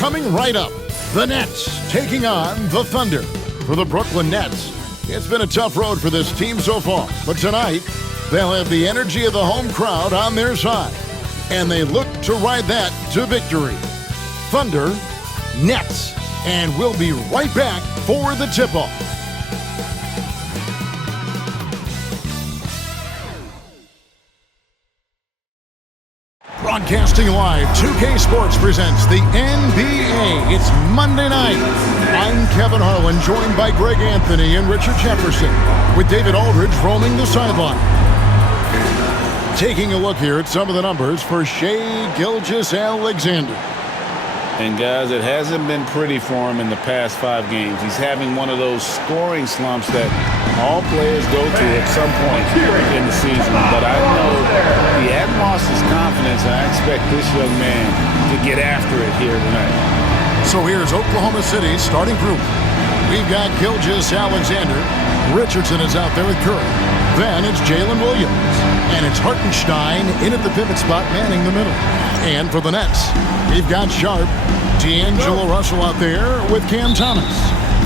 coming right up. The Nets taking on the Thunder. For the Brooklyn Nets, it's been a tough road for this team so far. But tonight, they'll have the energy of the home crowd on their side. And they look to ride that to victory. Thunder, Nets. And we'll be right back for the tip-off. Broadcasting live, 2K Sports presents the NBA. It's Monday night. I'm Kevin Harlan, joined by Greg Anthony and Richard Jefferson, with David Aldridge roaming the sideline. Taking a look here at some of the numbers for Shai Gilgeous-Alexander. And guys, it hasn't been pretty for him in the past 5 games. He's having one of those scoring slumps that all players go through at some point in the season. But I know he hadn't lost his confidence, and I expect this young man to get after it here tonight. So here's Oklahoma City's starting group. We've got Gilgeous-Alexander. Richardson is out there with Curry. Then it's Jalen Williams. And it's Hartenstein in at the pivot spot, manning the middle. And for the Nets, we've got Sharp, D'Angelo Russell out there with Cam Thomas.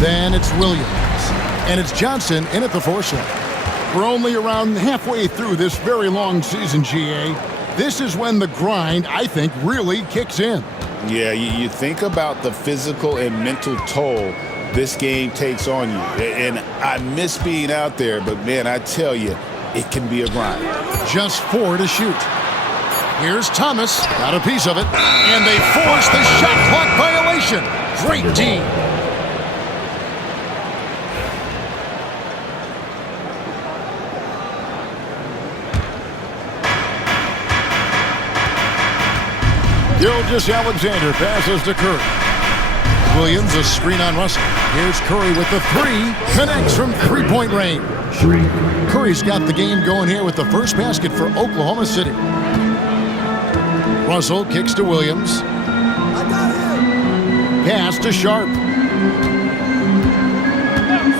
Then it's Williams. And it's Johnson in at the 4 slot. We're only around halfway through this very long season, GA. This is when the grind, I think, really kicks in. Yeah, you think about the physical and mental toll this game takes on you. And I miss being out there, but, man, I tell you, it can be a grind. Just 4 to shoot. Here's Thomas, got a piece of it, and they force the shot clock violation. Great D. Gilgeous-Alexander passes to Curry. Williams, a screen on Russell. Here's Curry with the 3. Connects from 3-point range. Curry's got the game going here with the first basket for Oklahoma City. Russell kicks to Williams. Pass to Sharp.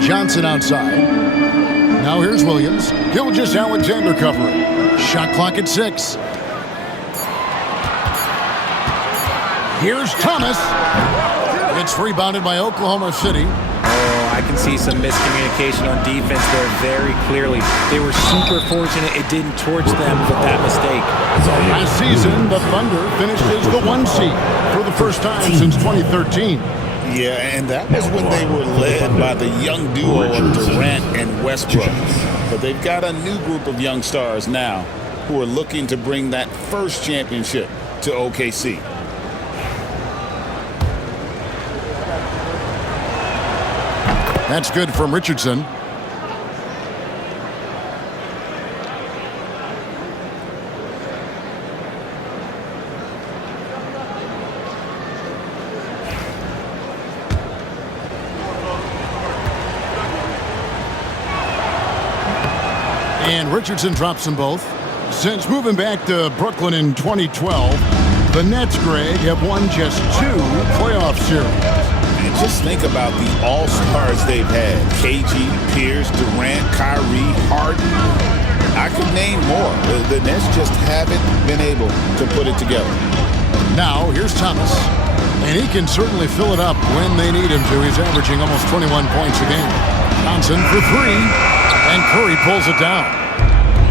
Johnson outside. Now here's Williams. Gilgeous-Alexander covering. Shot clock at 6. Here's Thomas. It's rebounded by Oklahoma City. Oh, I can see some miscommunication on defense there very clearly. They were super fortunate it didn't torch them with that mistake. Last season, the Thunder finished as the 1 seed for the first time since 2013. Yeah, and that was when they were led by the young duo of Durant and Westbrook. But they've got a new group of young stars now who are looking to bring that first championship to OKC. That's good from Richardson. And Richardson drops them both. Since moving back to Brooklyn in 2012, the Nets, Greg, have won just 2 playoff series. And just think about the all-stars they've had. KG, Pierce, Durant, Kyrie, Harden. I could name more. The Nets just haven't been able to put it together. Now, here's Thomas. And he can certainly fill it up when they need him to. He's averaging almost 21 points a game. Johnson for 3. And Curry pulls it down.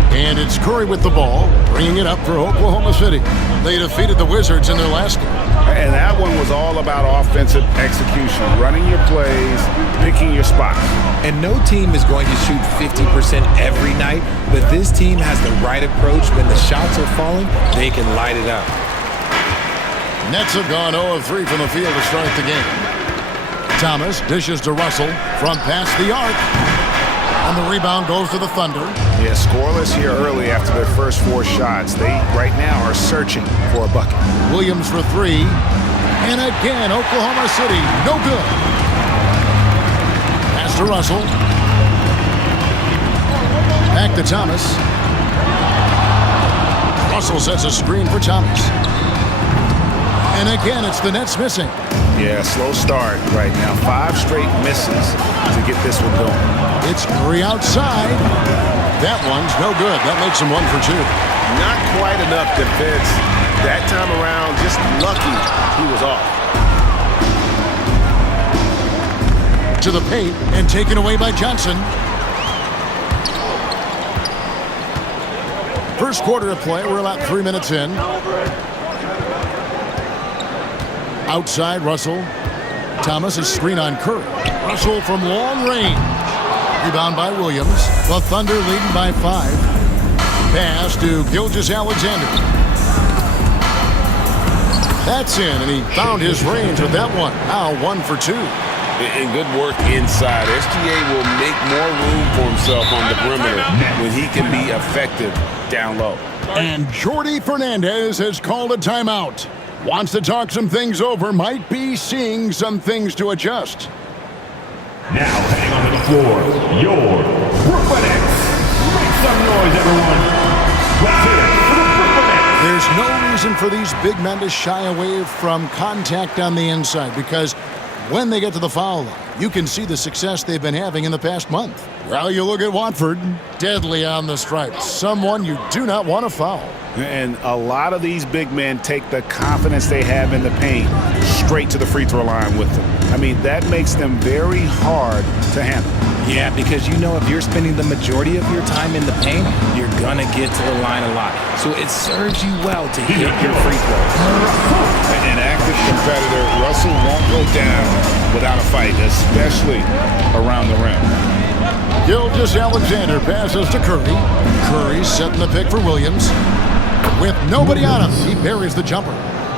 And it's Curry with the ball, bringing it up for Oklahoma City. They defeated the Wizards in their last game. And that one was all about offensive execution, running your plays, picking your spots. And no team is going to shoot 50% every night, but this team has the right approach. When the shots are falling, they can light it up. Nets have gone 0 of 3 from the field to start the game. Thomas dishes to Russell, front past the arc. And the rebound goes to the Thunder. Yeah, scoreless here early after their first 4 shots. They, right now, are searching for a bucket. Williams for 3. And again, Oklahoma City, no good. Pass to Russell. Back to Thomas. Russell sets a screen for Thomas. And again, it's the Nets missing. Yeah, slow start right now. 5 straight misses to get this one going. It's Curry outside. That one's no good. That makes him 1 for 2. Not quite enough defense that time around. Just lucky he was off. To the paint and taken away by Johnson. First quarter of play. We're about 3 minutes in. Outside, Russell. Thomas is screen on Curry. Russell from long range. Rebound by Williams. The Thunder leading by 5. Pass to Gilgeous-Alexander. That's in, and he found his range with that one. Now 1 for 2. And good work inside. SGA will make more room for himself on the perimeter when he can be effective down low. And Jordi Fernandez has called a timeout. Wants to talk some things over. Might be seeing some things to adjust. Now heading onto the floor, your Brooklyn Nets. Make some noise, everyone. Let's hear it for the Brooklyn Nets. There's no reason for these big men to shy away from contact on the inside because when they get to the foul line, you can see the success they've been having in the past month. Well, you look at Watford, deadly on the stripes. Someone you do not want to foul. And a lot of these big men take the confidence they have in the paint straight to the free throw line with them. I mean, that makes them very hard to handle. Yeah, because you know if you're spending the majority of your time in the paint, you're going to get to the line a lot. So it serves you well to hit your free throws. An active competitor, Russell won't go down without a fight, especially around the rim. Gilgeous-Alexander passes to Curry. Curry setting the pick for Williams. With nobody on him, he buries the jumper.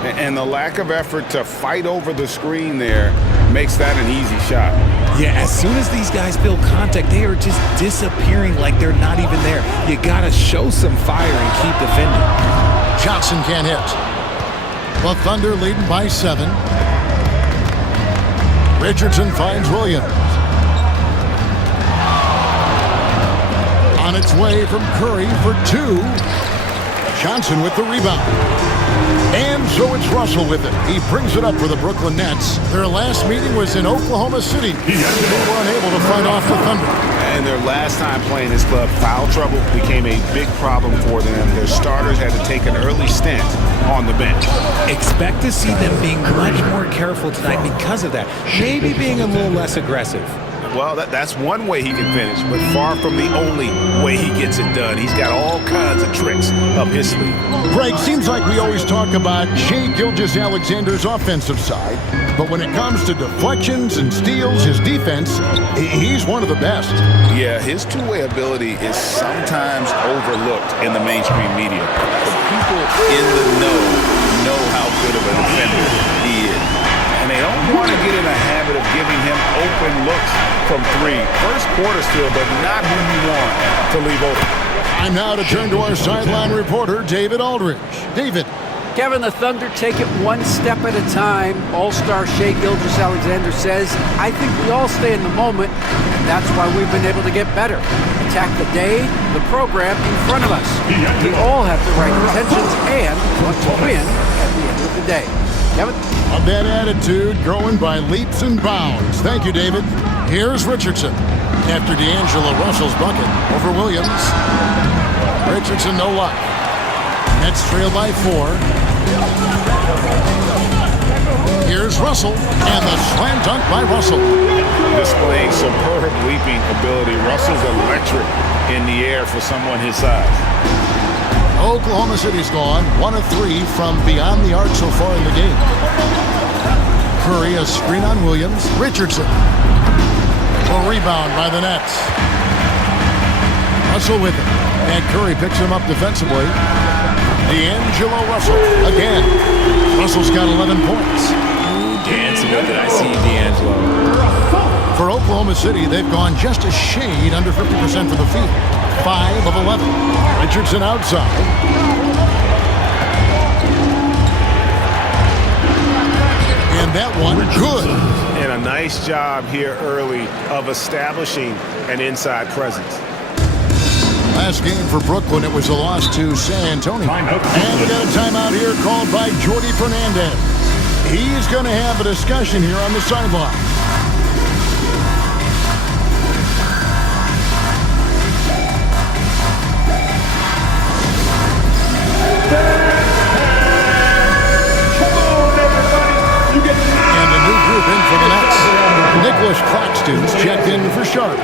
And the lack of effort to fight over the screen there makes that an easy shot. Yeah, as soon as these guys feel contact, they are just disappearing like they're not even there. You got to show some fire and keep defending. Johnson can't hit. The Thunder leading by 7. Richardson finds Williams. On its way from Curry for 2. Johnson with the rebound. And so it's Russell with it. He brings it up for the Brooklyn Nets. Their last meeting was in Oklahoma City. They were unable to fight off the Thunder. And their last time playing this club, foul trouble became a big problem for them. Their starters had to take an early stint on the bench. Expect to see them being much more careful tonight because of that. Maybe being a little less aggressive. Well, that's one way he can finish, but far from the only way he gets it done. He's got all kinds of tricks up his sleeve. Greg, seems like we always talk about Shai Gilgeous-Alexander's offensive side, but when it comes to deflections and steals, his defense, he's one of the best. Yeah, his two-way ability is sometimes overlooked in the mainstream media. But people in the know how good of a defender he is. And they don't want to get in a habit of giving him open looks from 3. First quarter still, but not who you want to leave open. I'm now to turn to our sideline reporter, David Aldridge. David. Kevin, the Thunder take it one step at a time. All-star Shai Gilgeous-Alexander says, I think we all stay in the moment, and that's why we've been able to get better. Attack the day, the program in front of us. We all have the right intentions and want to win at the end of the day. Kevin? That attitude growing by leaps and bounds. Thank you, David. Here's Richardson after D'Angelo Russell's bucket over Williams. Richardson, no luck. Nets trail by 4. Here's Russell, and the slam dunk by Russell. Displaying superb leaping ability. Russell's electric in the air for someone his size. Oklahoma City's gone 1 of 3 from beyond the arc so far in the game. Curry, a screen on Williams. Richardson. A rebound by the Nets. Russell with it. And Curry picks him up defensively. D'Angelo Russell again. Russell's got 11 points. Dancing with it, I see D'Angelo. For Oklahoma City, they've gone just a shade under 50% from the field. 5 of 11. Richardson outside. And that one, good. And a nice job here early of establishing an inside presence. Last game for Brooklyn, it was a loss to San Antonio. And we got a timeout here called by Jordi Fernandez. He's going to have a discussion here on the sideline. And a new group in for the Nets. Nicholas Claxton Paxton's checked in for Sharp.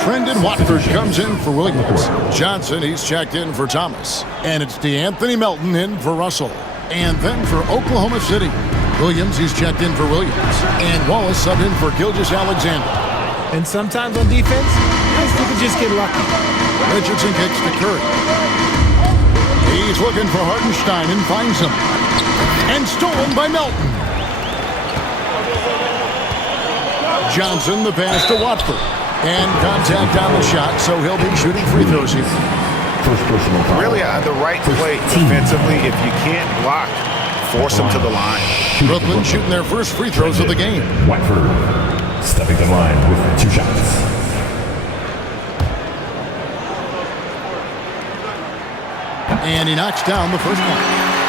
Trendon Watford comes in for Williams. Johnson, he's checked in for Thomas. And it's DeAnthony Melton in for Russell. And then for Oklahoma City, Williams, he's checked in for Williams. And Wallace subbed in for Gilgeous-Alexander. And sometimes on defense, you can just get lucky. Richardson kicks to Curry. He's looking for Hartenstein and finds him. And stolen by Melton. Johnson, the pass to Watford. And contact on the shot, so he'll be shooting free throws here. First personal foul. Really the right play defensively. If you can't block, force them to the line. Brooklyn shooting their first free throws of the game. Watford stepping the line with 2 shots. And he knocks down the first one.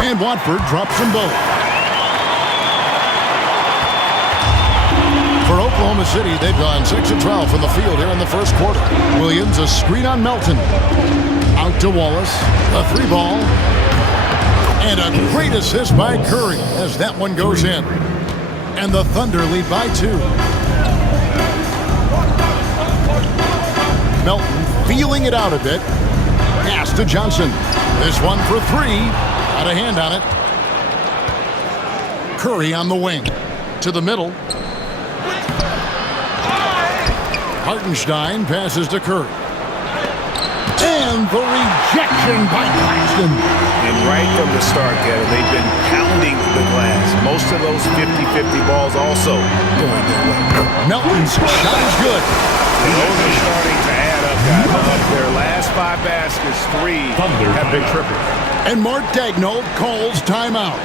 And Watford drops them both. For Oklahoma City, they've gone 6 of 12 from the field here in the first quarter. Williams, a screen on Melton. Out to Wallace, a 3-ball. And a great assist by Curry as that one goes in. And the Thunder lead by 2. Melton feeling it out a bit. Pass to Johnson. This one for 3. Got a hand on it. Curry on the wing. To the middle. Hartenstein passes to Curry. And the rejection by Paxton. And right from the start, Kevin, they've been pounding the glass. Most of those 50-50 balls also going their way. Melton's shot is good. Those are starting to add up, guys. Of their last 5 baskets, 3 have been triples. And Mark Daigneault calls timeout.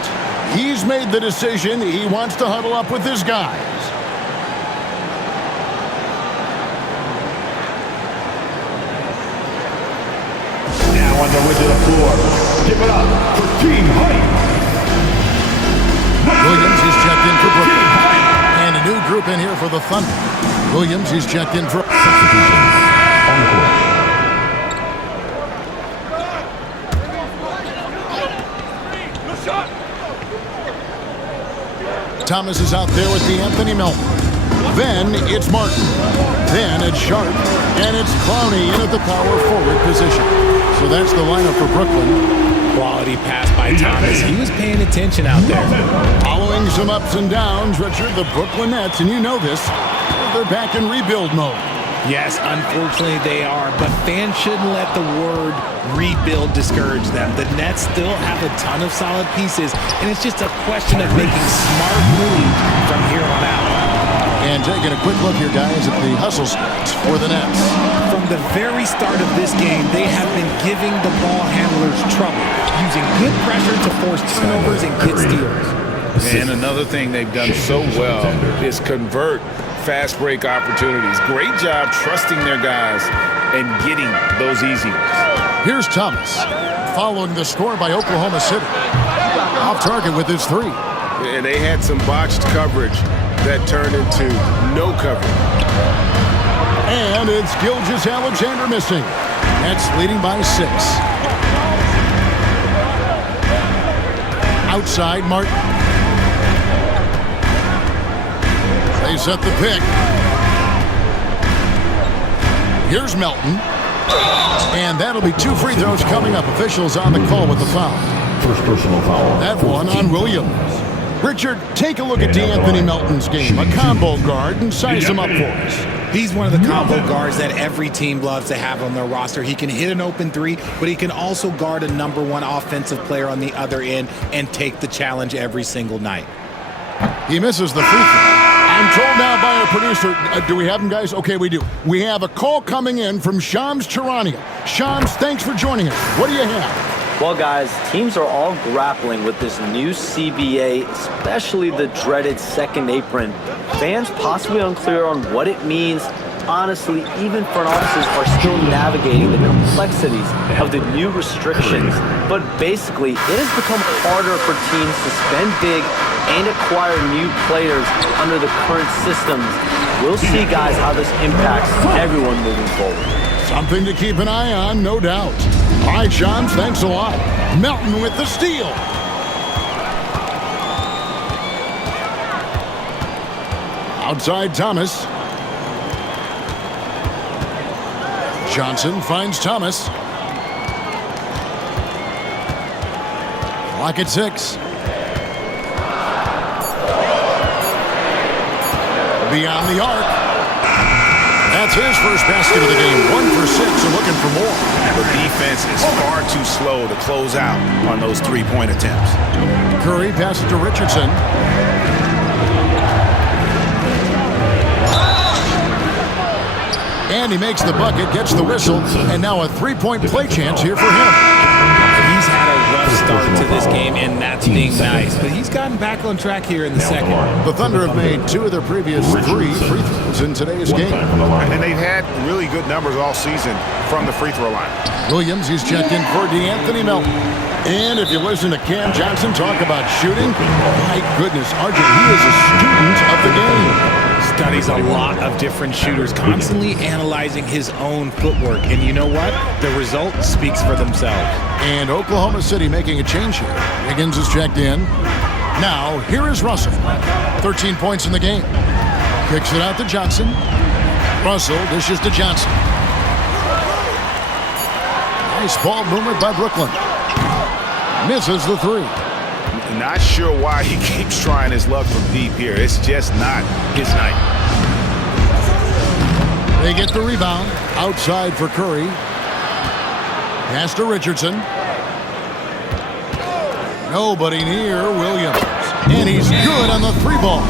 He's made the decision. He wants to huddle up with his guys. Now on the way to the floor. Give it up for Team Hype. Williams, he's checked in for Brooklyn. And a new group in here for the Thunder. Williams, he's checked in for... On the court. Thomas is out there with DeAnthony Melton. Then it's Martin. Then it's Sharp. And it's Clowney in at the power forward position. So that's the lineup for Brooklyn. Quality pass by Thomas. He was paying attention out there. Following some ups and downs, Richard, the Brooklyn Nets, and you know this, they're back in rebuild mode. Yes, unfortunately they are, but fans shouldn't let the word rebuild discourage them. The Nets still have a ton of solid pieces, and it's just a question of making smart moves from here on out. And taking a quick look here, guys, at the hustle stats for the Nets. From the very start of this game, they have been giving the ball handlers trouble, using good pressure to force turnovers and get steals. And another thing they've done so well is convert fast break opportunities. Great job trusting their guys and getting those easy ones. Here's Thomas, following the score by Oklahoma City. Off target with his 3. And they had some botched coverage that turned into no coverage. And it's Gilgeous-Alexander missing. That's leading by 6. Outside, Martin. They set the pick. Here's Melton. And that'll be 2 free throws coming up. Officials on the call with the foul. First personal foul. That one on Williams. Richard, take a look at DeAnthony Melton's game. A combo guard, and size him up for us. He's one of the combo guards that every team loves to have on their roster. He can hit an open 3, but he can also guard a #1 offensive player on the other end and take the challenge every single night. He misses the free throw. I'm told now by our producer, do we have him, guys? Okay, we do. We have a call coming in from Shams Charania. Shams, thanks for joining us. What do you have? Well, guys, teams are all grappling with this new CBA, especially the dreaded second apron. Fans possibly unclear on what it means. Honestly, even front offices are still navigating the complexities of the new restrictions. But basically, it has become harder for teams to spend big and acquire new players under the current systems. We'll see, guys, how this impacts everyone moving forward. Something to keep an eye on, no doubt. All right, Shams, thanks a lot. Melton with the steal. Outside Thomas. Johnson finds Thomas. Clock at 6. Beyond the arc. That's his first basket of the game. 1 for 6 and looking for more. And the defense is far too slow to close out on those three-point attempts. Curry passes to Richardson. And he makes the bucket, gets the whistle, and now a three-point play chance here for him. He's had a rough start to this game, and that's being nice. But he's gotten back on track here in the second. The Thunder have made 2 of their previous 3 free throws in today's game. And they've had really good numbers all season from the free throw line. Williams, he's checked in for DeAnthony Melton. And if you listen to Cam Johnson talk about shooting, my goodness, RJ, he is a student of the game. Studies a lot of different shooters, constantly analyzing his own footwork. And you know what? The result speaks for themselves. And Oklahoma City making a change here. Higgins is checked in. Now, here is Russell. 13 points in the game. Kicks it out to Johnson. Russell dishes to Johnson. Nice ball movement by Brooklyn. Misses the 3. Not sure why he keeps trying his luck from deep here. It's just not his night. They get the rebound. Outside for Curry. Pass to Richardson. Nobody near Williams. And he's good on the 3 ball.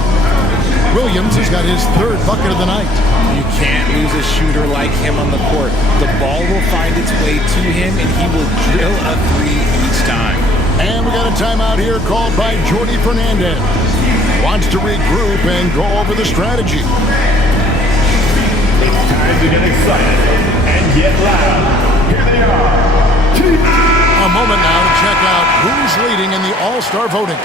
Williams has got his 3rd bucket of the night. You can't lose a shooter like him on the court. The ball will find its way to him, and he will drill a 3 each time. And we got a timeout here called by Jordi Fernandez. Wants to regroup and go over the strategy. It's time to get excited and get loud. Here they are. A moment now to check out who's leading in the All-Star voting.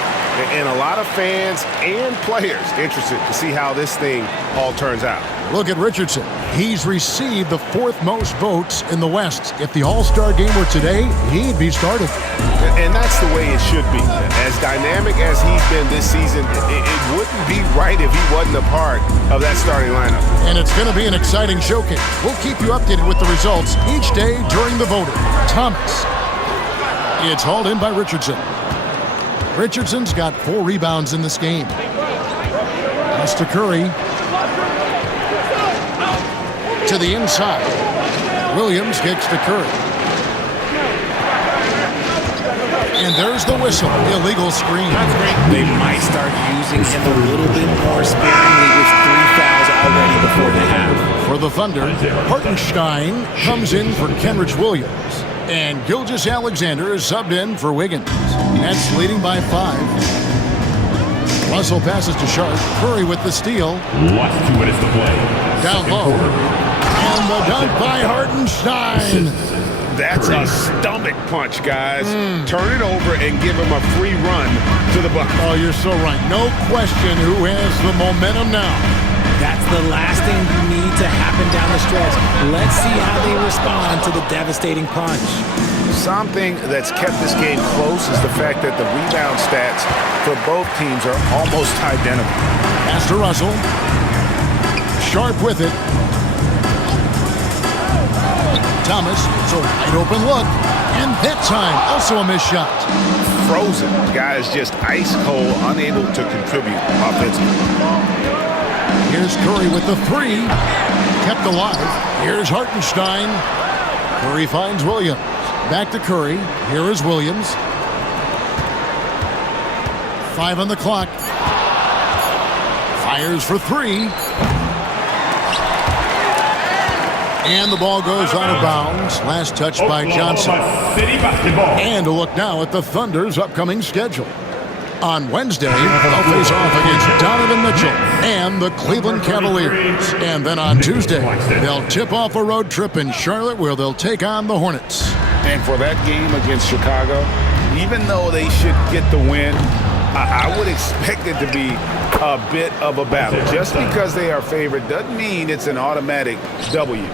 And a lot of fans and players interested to see how this thing all turns out. Look at Richardson. He's received the 4th most votes in the West. If the All-Star game were today, he'd be starting. And that's the way it should be. As dynamic as he's been this season, it wouldn't be right if he wasn't a part of that starting lineup. And it's going to be an exciting showcase. We'll keep you updated with the results each day during the voting. Thomas. It's hauled in by Richardson. Richardson's got 4 rebounds in this game. Pass to Curry. To the inside. Williams kicks to Curry. And there's the whistle. Illegal screen. They might start using him a little bit more sparingly with 3 fouls already before the half. For the Thunder, Hartenstein comes in for Kenrich Williams. And Gilgeous-Alexander is subbed in for Wiggins. Nets leading by 5. Russell passes to Sharp. Curry with the steal. Lost 2 minutes to play. Down low. And the dunk by Hartenstein. That's a stomach punch, guys. Turn it over and give him a free run to the bucket. Oh, you're so right. No question who has the momentum now. That's the last thing you need to happen down the stretch. Let's see how they respond to the devastating punch. Something that's kept this game close is the fact that the rebound stats for both teams are almost identical. Pass to Russell. Sharp with it. Thomas, it's a wide open look. And that time, also a missed shot. Frozen. Guys just ice cold, unable to contribute offensively. Here's Curry with the 3. Kept alive. Here's Hartenstein. Curry finds Williams. Back to Curry. Here is Williams. 5 on the clock. Fires for 3. And the ball goes out of bounds. Last touch by Johnson. And a look now at the Thunder's upcoming schedule. On Wednesday, they'll face off against Donovan Mitchell and the Cleveland Cavaliers. And then on Tuesday, they'll tip off a road trip in Charlotte where they'll take on the Hornets. And for that game against Chicago, even though they should get the win, I would expect it to be a bit of a battle. Just because they are favored doesn't mean it's an automatic W.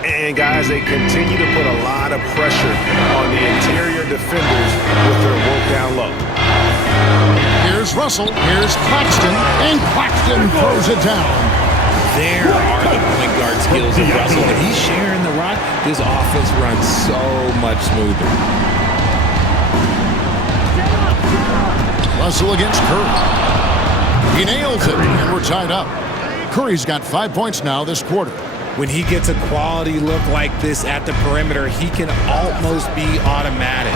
And, guys, they continue to put a lot of pressure on the interior defenders with their work down low. Here's Russell. Here's Claxton. And Claxton throws it down. There are the point guard skills of Russell. When he's sharing the rock, this offense runs so much smoother. Russell against Curry. He nails it, and we're tied up. Curry's got 5 points now this quarter. When he gets a quality look like this at the perimeter, he can almost be automatic.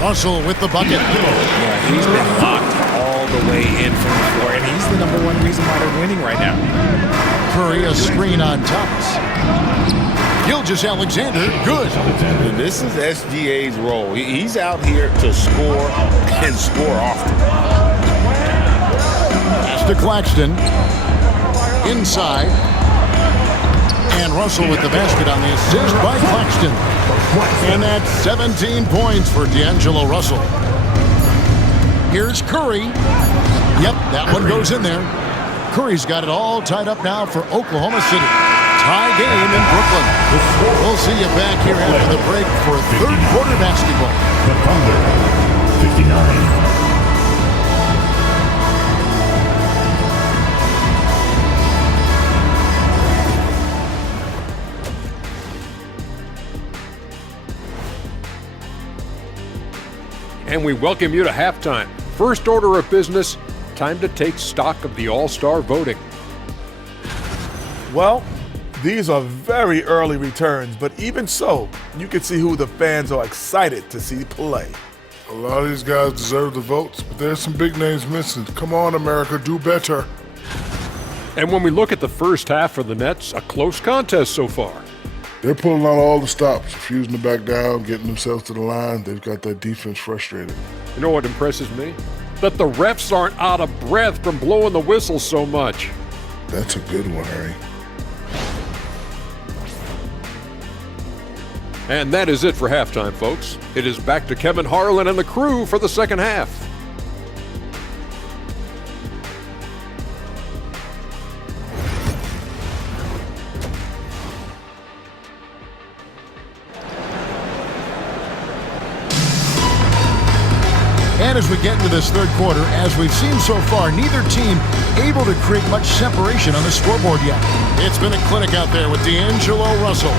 Russell with the bucket. Yeah, he's been locked all the way in from the floor, and he's the #1 reason why they're winning right now. Curry, a screen on Thomas. Gilgeous-Alexander, good. And this is SGA's role. He's out here to score and score often. Pass to Claxton. Inside. And Russell with the basket on the assist by Claxton. And that's 17 points for D'Angelo Russell. Here's Curry. Yep, that one goes in there. Curry's got it all tied up now for Oklahoma City. Tie game in Brooklyn. We'll see you back here after the break for third quarter basketball. The Thunder, 59. And we welcome you to halftime. First order of business, time to take stock of the All-Star voting. Well, these are very early returns, but even so, you can see who the fans are excited to see play. A lot of these guys deserve the votes, but there's some big names missing. Come on, America, do better. And when we look at the first half for the Nets, a close contest so far. They're pulling out all the stops, refusing to back down, getting themselves to the line. They've got that defense frustrated. You know what impresses me? That the refs aren't out of breath from blowing the whistle so much. That's a good one, Harry. And that is it for halftime, folks. It is back to Kevin Harlan and the crew for the second half. And as we get into this third quarter, as we've seen so far, neither team able to create much separation on the scoreboard yet. It's been a clinic out there with D'Angelo Russell.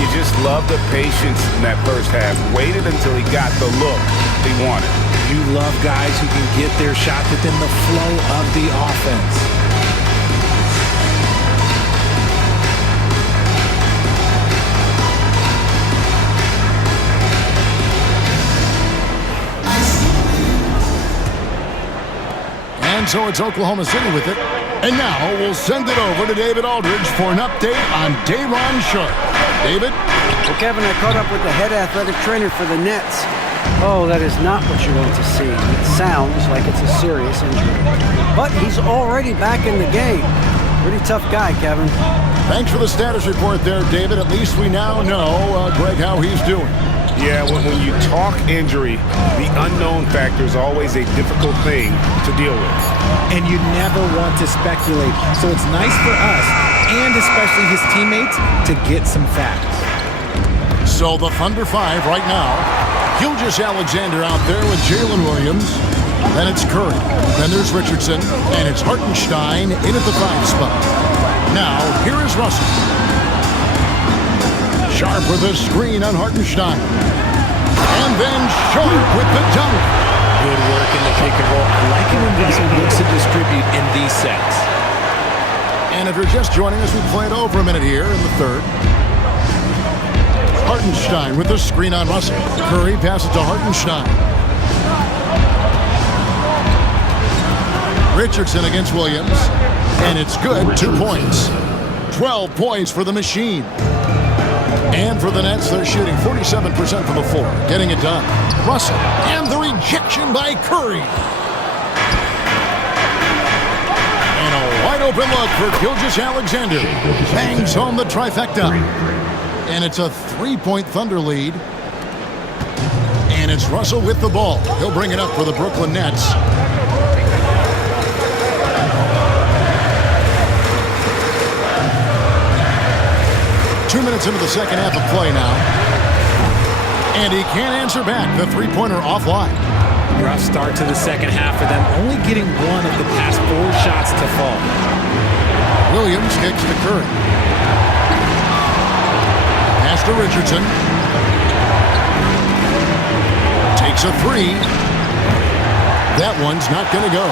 You just love the patience in that first half. Waited until he got the look he wanted. You love guys who can get their shot within the flow of the offense. And so it's Oklahoma City with it. And now we'll send it over to David Aldridge for an update on Day'Ron Sharpe. David? Well, Kevin, I caught up with the head athletic trainer for the Nets. Oh, that is not what you want to see. It sounds like it's a serious injury. But he's already back in the game. Pretty tough guy, Kevin. Thanks for the status report there, David. At least we now know, Greg, how he's doing. Yeah, when you talk injury, the unknown factor is always a difficult thing to deal with. And you never want to speculate. So it's nice for us, and especially his teammates, to get some facts. So the Thunder 5 right now. Gilgeous-Alexander out there with Jalen Williams. Then it's Curry. Then there's Richardson. And it's Hartenstein in at the 5 spot. Now, here is Russell. Sharpe with a screen on Hartenstein. And then Sharpe with the dunk. Good work in the pick and roll. I like it when Russell looks to distribute in these sets. And if you're just joining us, we play it over a minute here in the third. Hartenstein with the screen on Russell. Curry passes to Hartenstein. Richardson against Williams. And it's good, 2 points. 12 points for the machine. And for the Nets, they're shooting 47% from the floor, getting it done. Russell, and the rejection by Curry. And a wide open look for Gilgeous-Alexander. Bangs home the trifecta. And it's a 3-point Thunder lead. And it's Russell with the ball. He'll bring it up for the Brooklyn Nets. Two minutes into the second half of play now. And he can't answer back. The three-pointer offline. Rough start to the second half for them, only getting one of the past 4 shots to fall. Williams kicks to Curry. Pass to Richardson. Takes a three. That one's not going to go.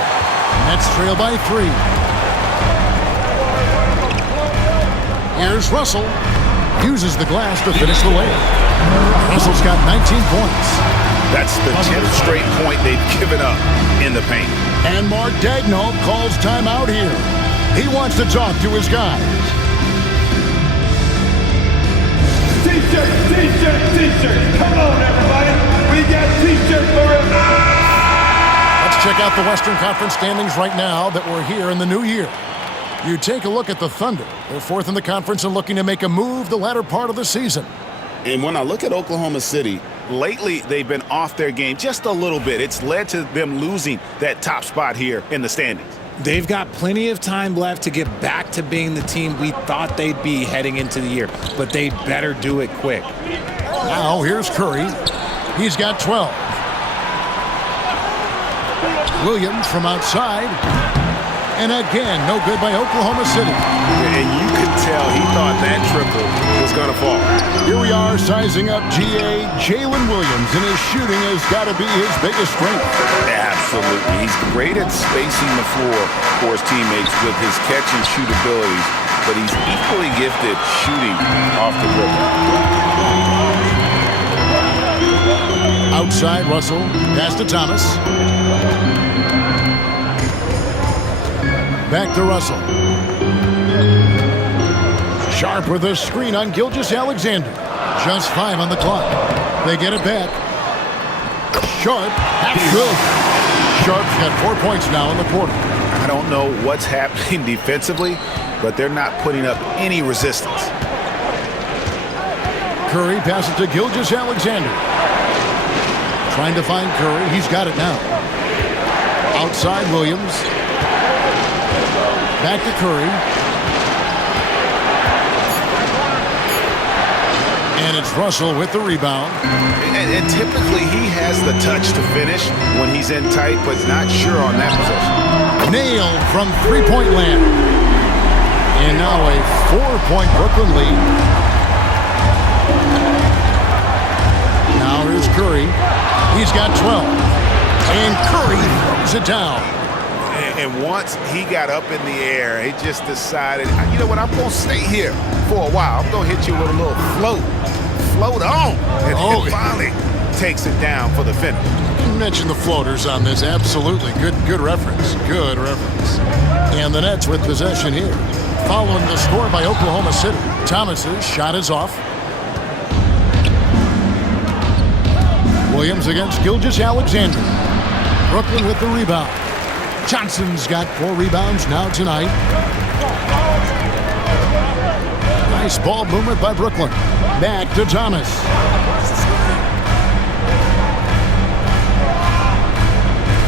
Nets trail by 3. Here's Russell. Uses the glass to finish the layup. Russell's got 19 points. That's the 10th straight point they've given up in the paint. And Mark Daigneault calls timeout here. He wants to talk to his guys. T-shirt, T-shirt, T-shirt. Come on, everybody. We got T-shirts for it. Let's check out the Western Conference standings right now that we're here in the new year. You take a look at the Thunder. They're 4th in the conference and looking to make a move the latter part of the season. And when I look at Oklahoma City, Lately, they've been off their game just a little bit. It's led to them losing that top spot here in the standings. They've got plenty of time left to get back to being the team we thought they'd be heading into the year, but they better do it quick. Now here's Curry. He's got 12. Williams from outside. And again, no good by Oklahoma City. And you could tell he thought that triple was going to fall. Here we are sizing up GA. Jalen Williams, and his shooting has got to be his biggest strength. Absolutely. He's great at spacing the floor for his teammates with his catch and shoot abilities, but he's equally gifted shooting off the dribble. Outside, Russell. Pass to Thomas. Back to Russell. Sharp with a screen on Gilgeous-Alexander. Just 5 on the clock. They get it back. Sharp. That's good. Sharp's got 4 points now in the quarter. I don't know what's happening defensively, but they're not putting up any resistance. Curry passes to Gilgeous-Alexander. Trying to find Curry. He's got it now. Outside, Williams. Back to Curry. And it's Russell with the rebound. And typically he has the touch to finish when he's in tight, but not sure on that possession. Nailed from three-point land. And now a 4-point Brooklyn lead. Now here's Curry. He's got 12. And Curry throws it down. And once he got up in the air, he just decided, you know what, I'm going to stay here for a while. I'm going to hit you with a little float. Float on. And he finally takes it down for the finish. You mentioned the floaters on this. Absolutely. Good reference. Good reference. And the Nets with possession here. Following the score by Oklahoma City. Thomas's shot is off. Williams against Gilgeous-Alexander. Brooklyn with the rebound. Johnson's got 4 rebounds now tonight. Nice ball movement by Brooklyn. Back to Thomas.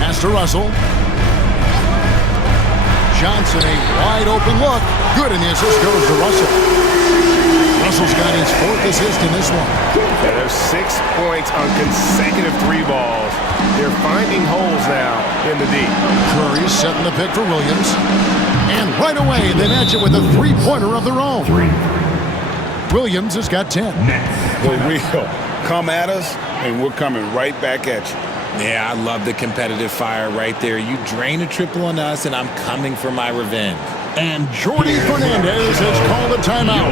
Pass to Russell. Johnson, a wide open look. Good, and the assist goes to Russell. Russell's got his 4th assist in this one. There's 6 points on consecutive 3 balls. They're finding holes now in the D. Curry's setting the pick for Williams. And right away, they match it with a 3-pointer of their own. Williams has got 10. The real come at us, and we're coming right back at you. Yeah, I love the competitive fire right there. You drain a triple on us, and I'm coming for my revenge. And Jordi Fernandez has called a timeout.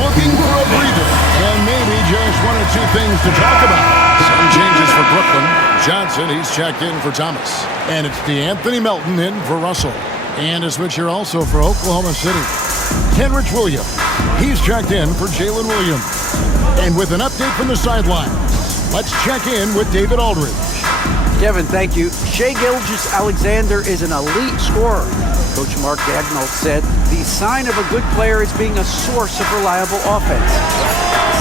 Looking for a breather. And maybe just 1 or 2 things to talk about. Some changes for Brooklyn. Johnson, he's checked in for Thomas. And it's DeAnthony Melton in for Russell. And a switch here also for Oklahoma City. Kenrich Williams, he's checked in for Jalen Williams. And with an update from the sidelines, let's check in with David Aldridge. Kevin, thank you. Shai Gilgeous-Alexander is an elite scorer. Coach Mark Daigneault said the sign of a good player is being a source of reliable offense.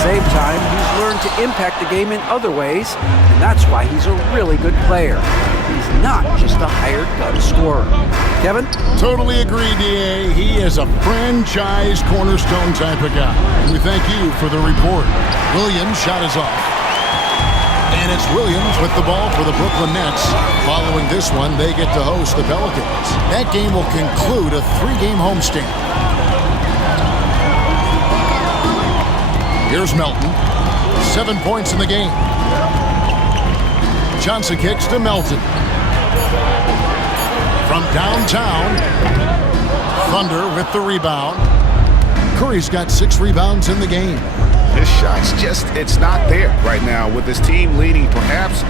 same time, he's learned to impact the game in other ways, and that's why he's a really good player. He's not just a hired gun scorer. Kevin? Totally agree, D.A. He is a franchise cornerstone type of guy. We thank you for the report. Williams' shot is off. And it's Williams with the ball for the Brooklyn Nets. Following this one, they get to host the Pelicans. That game will conclude a 3-game homestand. Here's Melton. 7 points in the game. Johnson kicks to Melton. From downtown, Thunder with the rebound. Curry's got 6 rebounds in the game. His shot's just, it's not there right now. With his team leading, perhaps,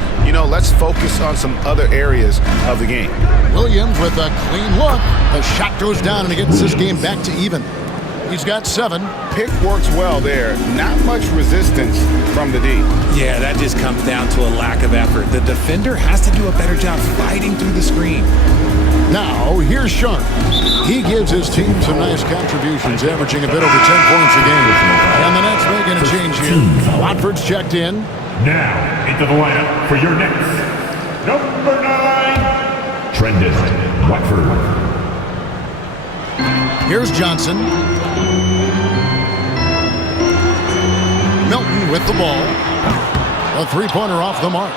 let's focus on some other areas of the game. Williams with a clean look. The shot goes down and it gets this game back to even. He's got 7. Pick works well there. Not much resistance from the D. Yeah, that just comes down to a lack of effort. The defender has to do a better job fighting through the screen. Now, here's Sharp. He gives his team some nice contributions, averaging a bit over 10 points a game. And the Nets making a change here. Watford's checked in. Now, into the lineup for your Nets. Number 9, Trendon Watford. Here's Johnson. Milton with the ball. A 3-pointer off the mark.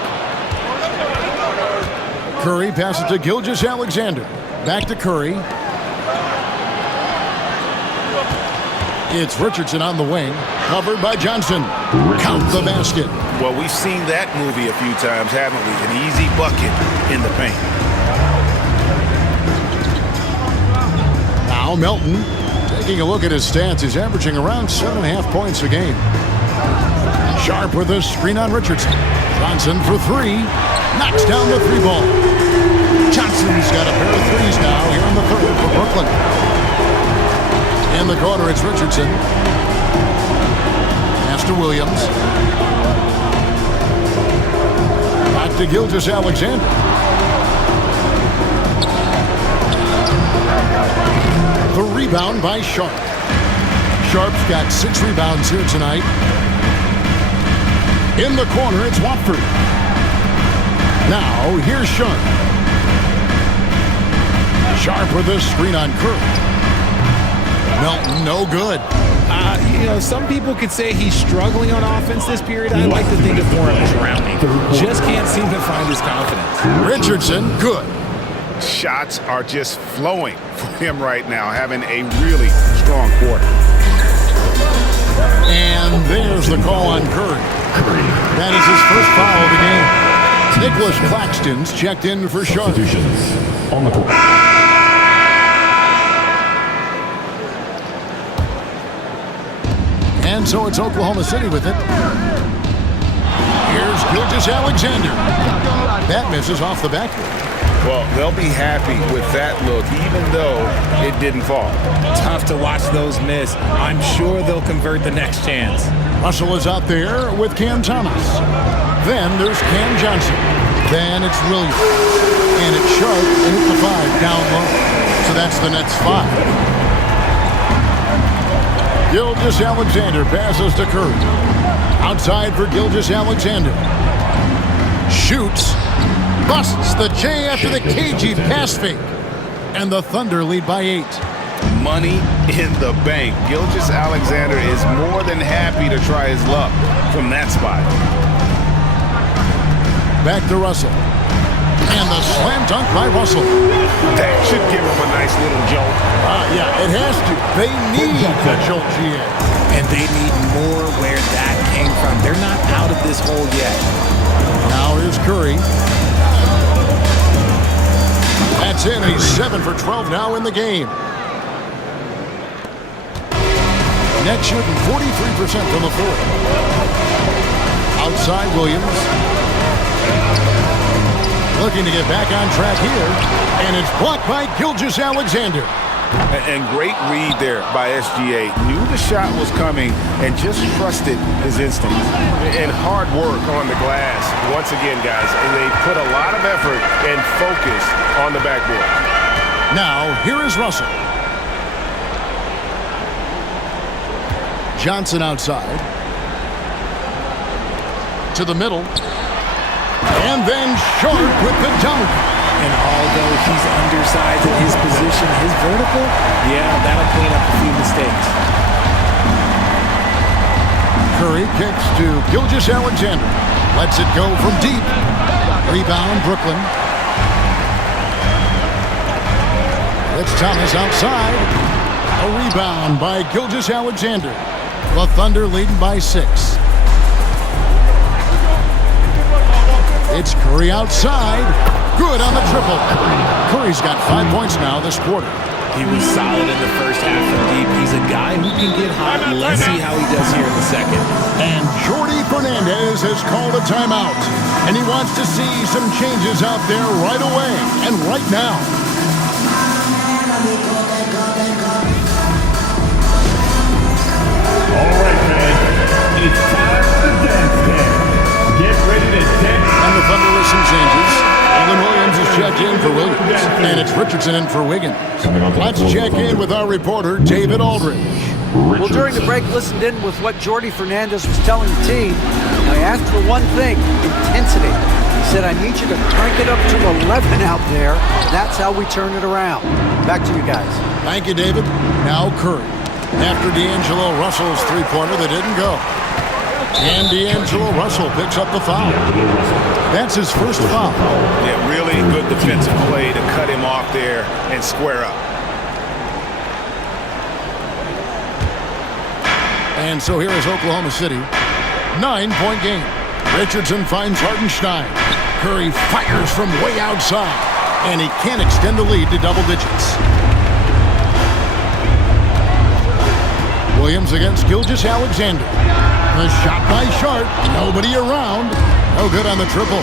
Curry passes to Gilgeous-Alexander. Back to Curry. It's Richardson on the wing. Covered by Johnson. Count the basket. Well, we've seen that movie a few times, haven't we? An easy bucket in the paint. Now Melton, taking a look at his stats, he's averaging around 7.5 points a game. Sharp with a screen on Richardson. Johnson for 3. Knocks down the 3 ball. Johnson's got a pair of 3s now here in the 3rd for Brooklyn. In the corner, it's Richardson. Pass to Williams. Back to Gilgeous-Alexander. The rebound by Sharp. Sharp's got 6 rebounds here tonight. In the corner, it's Watford. Now, here's Sharp. Sharp with a screen on Curry. Melton, no good. Some people could say he's struggling on offense this period. I like to think of more of drowning. Just can't seem to find his confidence. Richardson, good. Shots are just flowing for him right now, having a really strong quarter. And there's the call on Curry. That is his first foul of the game. Nicholas Claxton's checked in for Sharp. On the court. And so it's Oklahoma City with it. Here's Gilgeous-Alexander. That misses off the backboard. Well, they'll be happy with that look, even though it didn't fall. Tough to watch those miss. I'm sure they'll convert the next chance. Russell is out there with Cam Thomas. Then there's Cam Johnson. Then it's Williams. And it's Sharp and it's the 5 down low. So that's the Nets 5. Gilgeous-Alexander passes to Curry. Outside for Gilgeous-Alexander. Shoots. Busts the J after the cagey pass fake. And the Thunder lead by 8. Money in the bank. Gilgeous-Alexander is more than happy to try his luck from that spot. Back to Russell. And the slam dunk by Russell. That should give him a nice little jolt. Yeah, it has to. They need a jolt, GA. And they need more where that came from. They're not out of this hole yet. Now here's Curry. That's in. He's 7 for 12 now in the game. Nets shooting 43% from the floor. Outside Williams. Looking to get back on track here. And it's blocked by Gilgeous-Alexander. And great read there by SGA. Knew the shot was coming and just trusted his instincts. And hard work on the glass. Once again, guys, and they put a lot of effort and focus on the backboard. Now, here is Russell. Johnson outside. to the middle. And then Sharp with the dunk. And although he's undersized in his position, his vertical, yeah, that'll clean up a few mistakes. Curry kicks to Gilgeous-Alexander. Lets it go from deep. Rebound, Brooklyn. It's Thomas outside. A rebound by Gilgeous-Alexander. The Thunder leading by 6. It's Curry outside. Good on the triple. Curry's got 5 points now this quarter. He was solid in the first half from deep. He's a guy who can get hot. Let's see how he does here in the second. And Jordi Fernandez has called a timeout. And he wants to see some changes out there right away and right now. All right, man. It's time for the dance dance. Get ready to dance. And the Thunder with some changes. Alan Williams is checked in for Williams. And it's Richardson in for Wiggins. Let's check in with our reporter, David Aldridge. Well, during the break, listened in with what Jordi Fernandez was telling the team. And I asked for one thing, intensity. He said, I need you to crank it up to 11 out there. That's how we turn it around. Back to you guys. Thank you, David. Now Curry. After D'Angelo Russell's three-pointer that didn't go. And D'Angelo Russell picks up the foul. That's his first foul. Yeah, really good defensive play to cut him off there and square up. And so here is Oklahoma City. 9-point game. Richardson finds Hartenstein. Curry fires from way outside. And he can't extend the lead to double digits. Williams against Gilgeous-Alexander. The shot by Sharp. Nobody around. No good on the triple.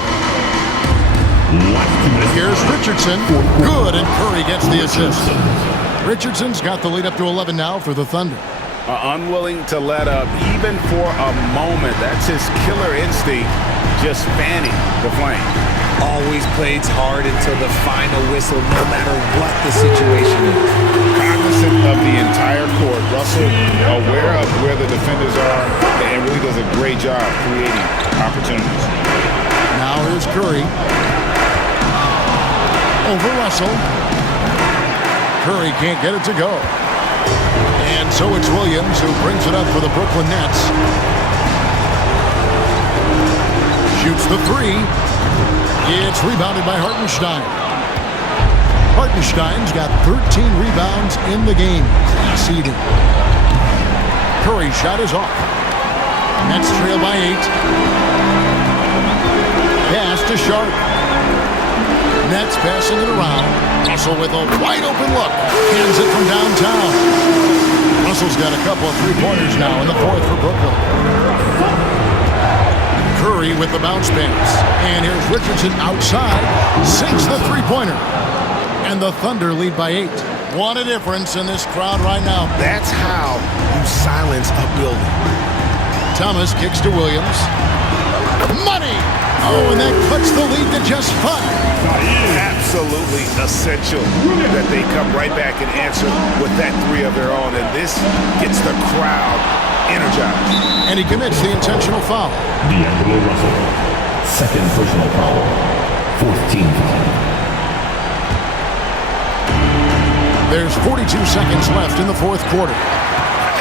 Here's Richardson. Good, and Curry gets the assist. Richardson's got the lead up to 11 now for the Thunder. Unwilling to let up even for a moment. That's his killer instinct, just fanning the flame. Always plays hard until the final whistle, no matter what the situation is. Cognizant of the entire court. Russell aware of where the defenders are and really does a great job creating opportunities. Now here's Curry. Over Russell. Curry can't get it to go. And so it's Williams who brings it up for the Brooklyn Nets. Shoots the three. It's rebounded by Hartenstein. Hartenstein's got 13 rebounds in the game. Conceding. Curry's shot is off. Nets trail by 8. Pass to Sharp. Nets passing it around. Russell with a wide open look. Hands it from downtown. Russell's got a couple of three-pointers now in the fourth for Brooklyn. Curry with the bounce pass. And here's Richardson outside. Sinks the three-pointer. And the Thunder lead by 8. What a difference in this crowd right now. That's how you silence a building. Thomas kicks to Williams. Money! Oh, and that cuts the lead to just 5. Absolutely essential that they come right back and answer with that three of their own. And this gets the crowd energized. And he commits the intentional foul. D'Angelo Russell. Second personal foul. Fourth team foul. There's 42 seconds left in the fourth quarter.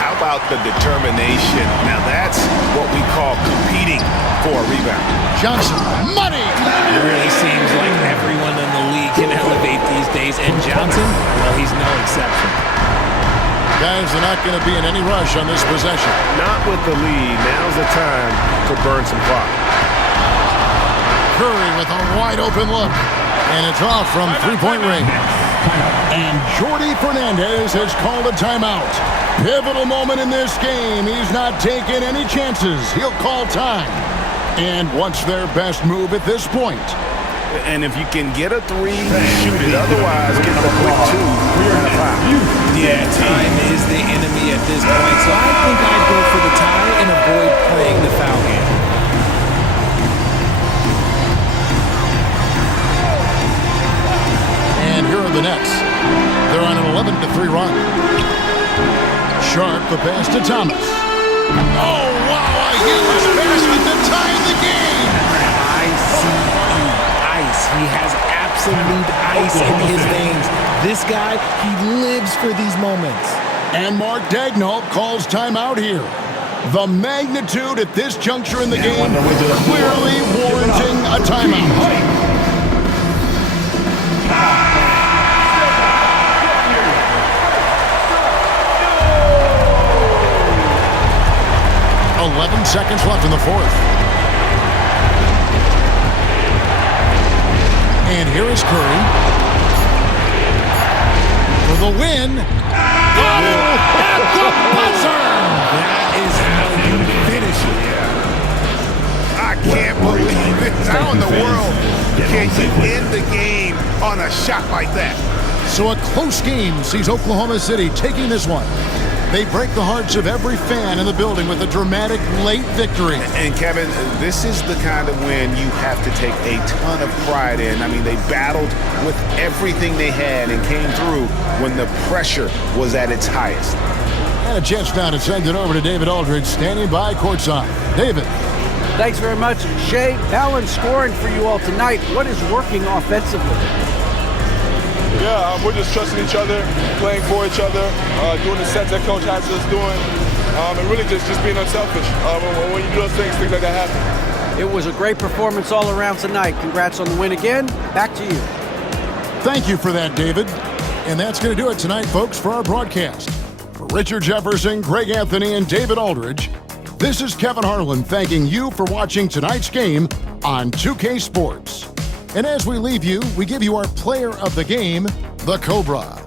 How about the determination? Now that's what we call competing for a rebound. Johnson, money! It really seems like everyone in the league can elevate these days, and Johnson, well, he's no exception. Guys are not going to be in any rush on this possession. Not with the lead. Now's the time to burn some clock. Curry with a wide open look. And it's off from three-point range. And Jordi Fernandez has called a timeout. Pivotal moment in this game. He's not taking any chances. He'll call time. And what's their best move at this point? And if you can get a three, shoot it. Otherwise, get the quick 2 and a foul. Yeah, time is the enemy at this point. So I think I'd go for the tie and avoid playing the foul game. And here are the Nets. They're on an 11-3 run. Sharp, the pass to Thomas. Oh, wow, a huge pass with the time the game. Ice. He has absolute ice in his veins. This guy, he lives for these moments. And Mark Daigneault calls timeout here. The magnitude at this juncture in the game clearly warranting a timeout. 11 seconds left in the fourth. And here is Curry for the win. At the buzzer! That is how you finish it. I can't believe it. How in the world can you end the game on a shot like that? So a close game sees Oklahoma City taking this one. They break the hearts of every fan in the building with a dramatic late victory. And Kevin, this is the kind of win you have to take a ton of pride in. I mean, they battled with everything they had and came through when the pressure was at its highest. And a chance now to send it over to David Aldridge, standing by courtside. David. Thanks very much, Shea. Balanced scoring for you all tonight. What is working offensively? Yeah, we're just trusting each other, playing for each other, doing the sets that Coach has us doing, and really just being unselfish. When you do those things like that happen. It was a great performance all around tonight. Congrats on the win again. Back to you. Thank you for that, David. And that's going to do it tonight, folks, for our broadcast. For Richard Jefferson, Greg Anthony, and David Aldridge, this is Kevin Harlan thanking you for watching tonight's game on 2K Sports. And as we leave you, we give you our player of the game, the Cobra.